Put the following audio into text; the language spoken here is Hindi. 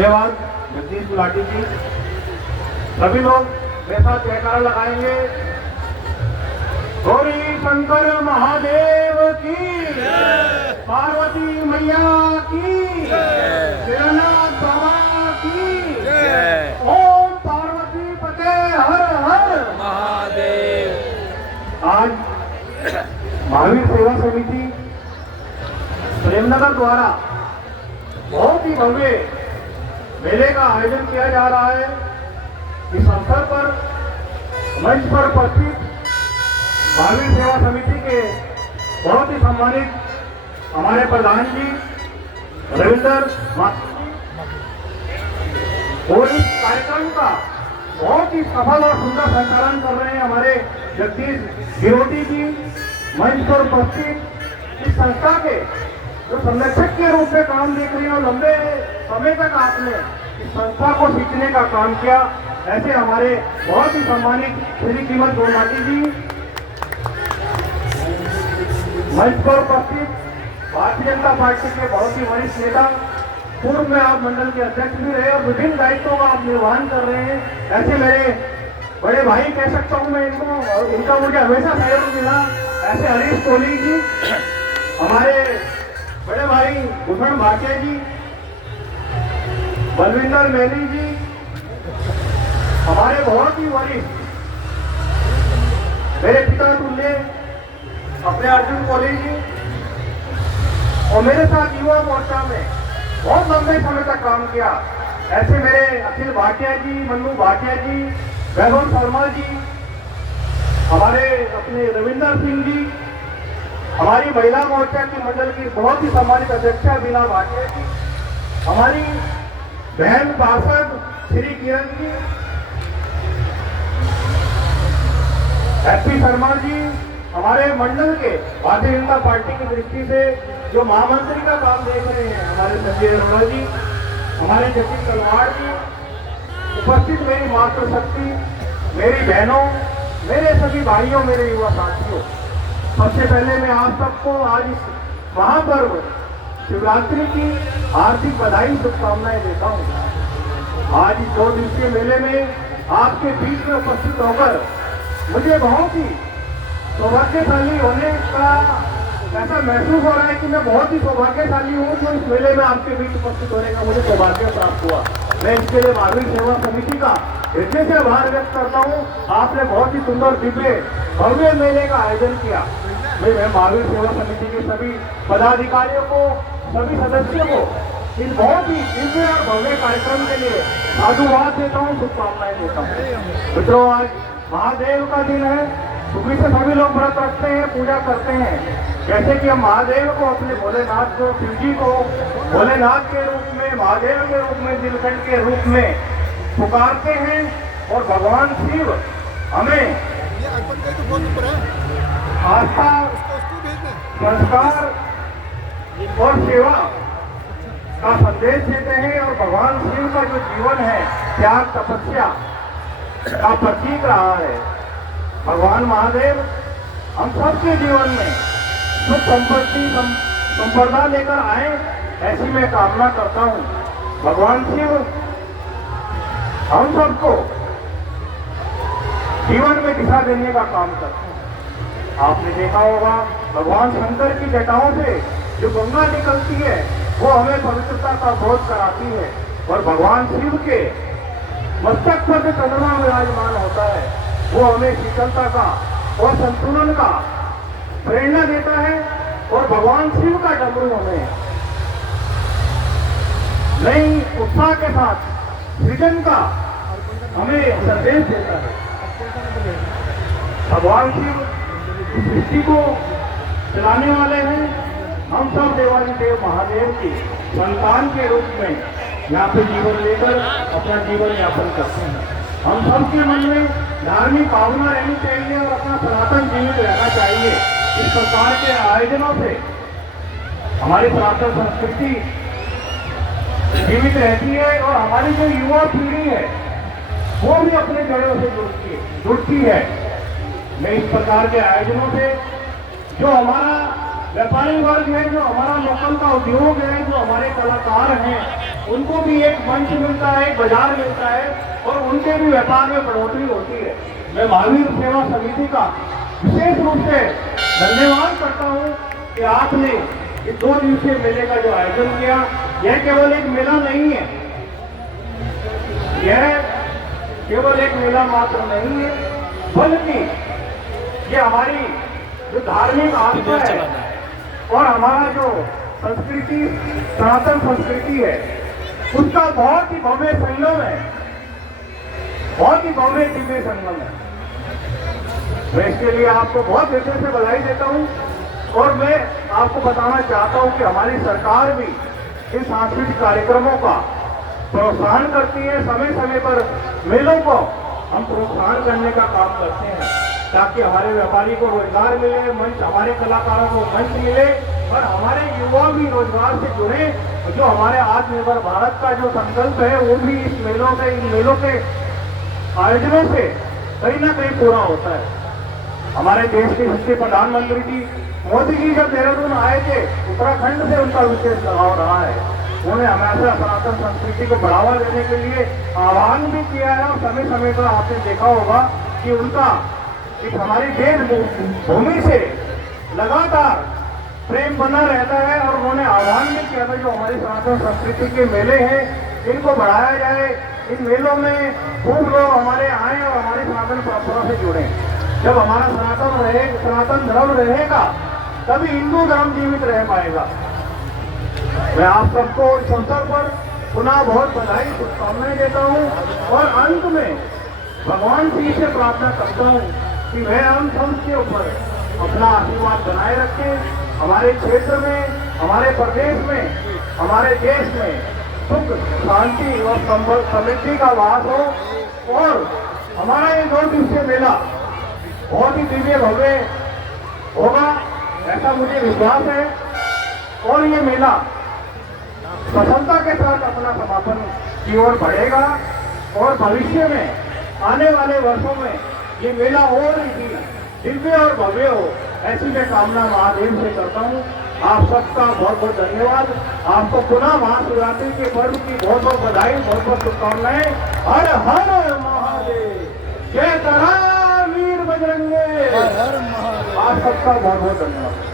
धन्यवाद जगदीश गुलाटी जी। सभी लोग मेरे साथ जयकारा लगाएंगे। गौरी शंकर महादेव की, पार्वती मैया की, श्रीनाथ बाबा की, ओम पार्वती पते हर हर महादेव। आज महावीर सेवा समिति प्रेमनगर द्वारा बहुत ही भव्य मेले का आयोजन किया जा रहा है। इस अवसर पर मंच पर उपस्थित महावीर सेवा समिति के बहुत ही सम्मानित हमारे प्रधान जी रविंदर माथुर और इस कार्यक्रम का बहुत ही सफल और सुंदर संचालन कर रहे हैं हमारे जगदीश गिरोटी जी। मंच पर उपस्थित इस संस्था के जो संरक्षक के रूप में काम देख रहे हैं और लंबे समय तक आपने इस संस्था को सीखने का काम किया, ऐसे हमारे बहुत ही सम्मानित श्री कीमत गोलाटी जी। मंच पर उपस्थित भारतीय जनता पार्टी के बहुत ही वरिष्ठ नेता, पूर्व में आप मंडल के अध्यक्ष भी रहे और विभिन्न दायित्वों का आप निर्वहन कर रहे हैं, ऐसे मेरे बड़े भाई कह सकता हूं मैं इनको, और इनका मुझे हमेशा सहयोग मिला, ऐसे हरीश कोहली जी, हमारे बड़े भाई भूषण भाटिया जी, बलविंदर मैनी जी, हमारे बहुत ही वरिष्ठ मेरे पिता तुल्य अपने अर्जुन कोहली जी, और मेरे साथ युवा मोर्चा में बहुत लंबे समय तक काम किया, ऐसे मेरे अखिल भाटिया जी, मन्नू भाटिया जी, वैभव शर्मा जी, हमारे अपने रविंदर सिंह जी, हमारी महिला मोर्चा की मंडल की बहुत ही सम्मानित अध्यक्षा बीना भाटिया जी, हमारी बहन पार्षद श्री किरण जी, एसपी शर्मा जी, हमारे मंडल के भारतीय जनता पार्टी की दृष्टि से जो महामंत्री का काम देख रहे हैं हमारे संजय अरोड़ा जी, हमारे जतिन तलवाड़ जी, उपस्थित मेरी मातृशक्ति, मेरी बहनों, मेरे सभी भाइयों, मेरे युवा साथियों, सबसे पहले मैं आप सबको आज इस महापर्व शिवरात्रि की हार्दिक बधाई शुभकामनाएं देता हूँ। आज इस 2 दिवसीय मेले में आपके बीच में उपस्थित होकर मुझे बहुत ही सौभाग्यशाली होने का ऐसा महसूस हो रहा है कि मैं बहुत ही सौभाग्यशाली हूँ जो इस मेले में आपके बीच उपस्थित होने का मुझे सौभाग्य प्राप्त हुआ। मैं इसके लिए महावीर सेवा समिति का हृदय से आभार व्यक्त करता हूँ। आपने बहुत ही सुंदर दिव्य भव्य मेले का आयोजन किया। मैं महावीर सेवा समिति के सभी पदाधिकारियों को, सभी सदस्यों को इस बहुत ही दिव्य और भव्य कार्यक्रम के लिए साधुवाद देता हूँ, शुभकामनाएं देता हूँ। मित्रों, आज महादेव का दिन है। सुबह से सभी लोग व्रत रखते हैं, पूजा करते हैं। जैसे कि हम महादेव को, अपने भोलेनाथ को, शिव जी को भोलेनाथ के रूप में, महादेव के रूप में, नीलकंठ के रूप में पुकारते हैं, और भगवान शिव हमें आस्था, संस्कार और सेवा का संदेश देते हैं। और भगवान शिव का जो जीवन है, त्याग तपस्या का प्रतीक रहा है। भगवान महादेव हम सबके जीवन में सुख संपत्ति संपदा लेकर आए, ऐसी मैं कामना करता हूँ। भगवान शिव हम सबको जीवन में दिशा देने का काम करते हैं। आपने देखा होगा भगवान शंकर की जटाओं से जो गंगा निकलती है वो हमें पवित्रता का बोध कराती है, और भगवान शिव के मस्तक पर जो चंद्रमा विराजमान होता है वो हमें शीतलता का और संतुलन का प्रेरणा देता है, और भगवान शिव का डमरू हमें नई उत्साह के साथ सृजन का हमें संदेश देता है। भगवान शिव इस सृष्टि को चलाने वाले हैं। हम सब देवाधिदेव महादेव की संतान के रूप में यहाँ पे जीवन लेकर अपना जीवन यापन करते हैं। हम सबके मन में धार्मिक भावना रहनी चाहिए और अपना सनातन जीवित रहना चाहिए। इस प्रकार के आयोजनों से हमारी सनातन संस्कृति जीवित रहती है, और हमारी जो युवा पीढ़ी है वो भी अपने जड़ों से जुड़ती है। मैं इस प्रकार के आयोजनों से जो हमारा व्यापारी वर्ग है, जो हमारा लोकल का उद्योग है, जो हमारे कलाकार हैं, उनको भी एक मंच मिलता है, एक बाजार मिलता है और उनके भी व्यापार में बढ़ोतरी होती है। मैं महावीर सेवा समिति का विशेष रूप से धन्यवाद करता हूँ कि आपने इस 2 दिवसीय मेले का जो आयोजन किया। यह केवल एक मेला नहीं है, यह केवल एक मेला मात्र नहीं है, बल्कि ये हमारी जो धार्मिक आस्था है और हमारा जो संस्कृति, सनातन संस्कृति है, उसका बहुत ही भव्य संगम है, बहुत ही भव्य दिव्य संगम है। मैं इसके लिए आपको बहुत हृदय से बधाई देता हूँ और मैं आपको बताना चाहता हूँ कि हमारी सरकार भी इन सांस्कृतिक कार्यक्रमों का प्रोत्साहन करती है। समय समय पर मेलों को हम प्रोत्साहन करने का काम करते हैं ताकि हमारे व्यापारी को रोजगार मिले, मंच हमारे कलाकारों को मंच मिले और हमारे युवा भी रोजगार से जुड़े। जो हमारे आत्मनिर्भर भारत का जो संकल्प है वो भी इस मेलों से, इन मेलों के आयोजनों से कहीं ना कहीं पूरा होता है। हमारे देश के यशस्वी प्रधानमंत्री जी मोदी जी जब देहरादून आए थे, उत्तराखंड से उनका विशेष लगाव रहा है। उन्होंने हमेशा सनातन संस्कृति को बढ़ावा देने के लिए आह्वान भी किया है और समय समय पर आपने देखा होगा कि उनका एक हमारी देश भूमि से लगातार प्रेम बना रहता है और उन्होंने आह्वान भी किया था जो हमारी सनातन संस्कृति के मेले हैं इनको बढ़ाया जाए। इन मेलों में खूब लोग हमारे आए और हमारी सनातन परंपरा से जुड़े। जब हमारा सनातन धर्म रहेगा तभी हिंदू धर्म जीवित रह पाएगा। मैं आप सबको इस अवसर पर पुनः बहुत बधाई, शुभकामनाएं देता हूँ और अंत में भगवान श्री से प्रार्थना करता हूँ कि वह हम सबके ऊपर अपना आशीर्वाद बनाए रखे। हमारे क्षेत्र में, हमारे प्रदेश में, हमारे देश में सुख, शांति और समृद्धि का वास हो और हमारा ये 2 दिवसीय मेला बहुत ही दिव्य भव्य होगा, ऐसा मुझे विश्वास है। और ये मेला सफलता के साथ अपना समापन की ओर बढ़ेगा और भविष्य में आने वाले वर्षों में ये मेला और ही दिव्य और भव्य हो, ऐसी मैं कामना महादेव से करता हूँ। आप सबका बहुत बहुत धन्यवाद। आपको पुनः महाशिवरात्रि के पर्व की बहुत बहुत बधाई, बहुत बहुत शुभकामनाएं। हर हर महादेव, जय तारा वीर बजरंगे। आप सबका बहुत बहुत धन्यवाद।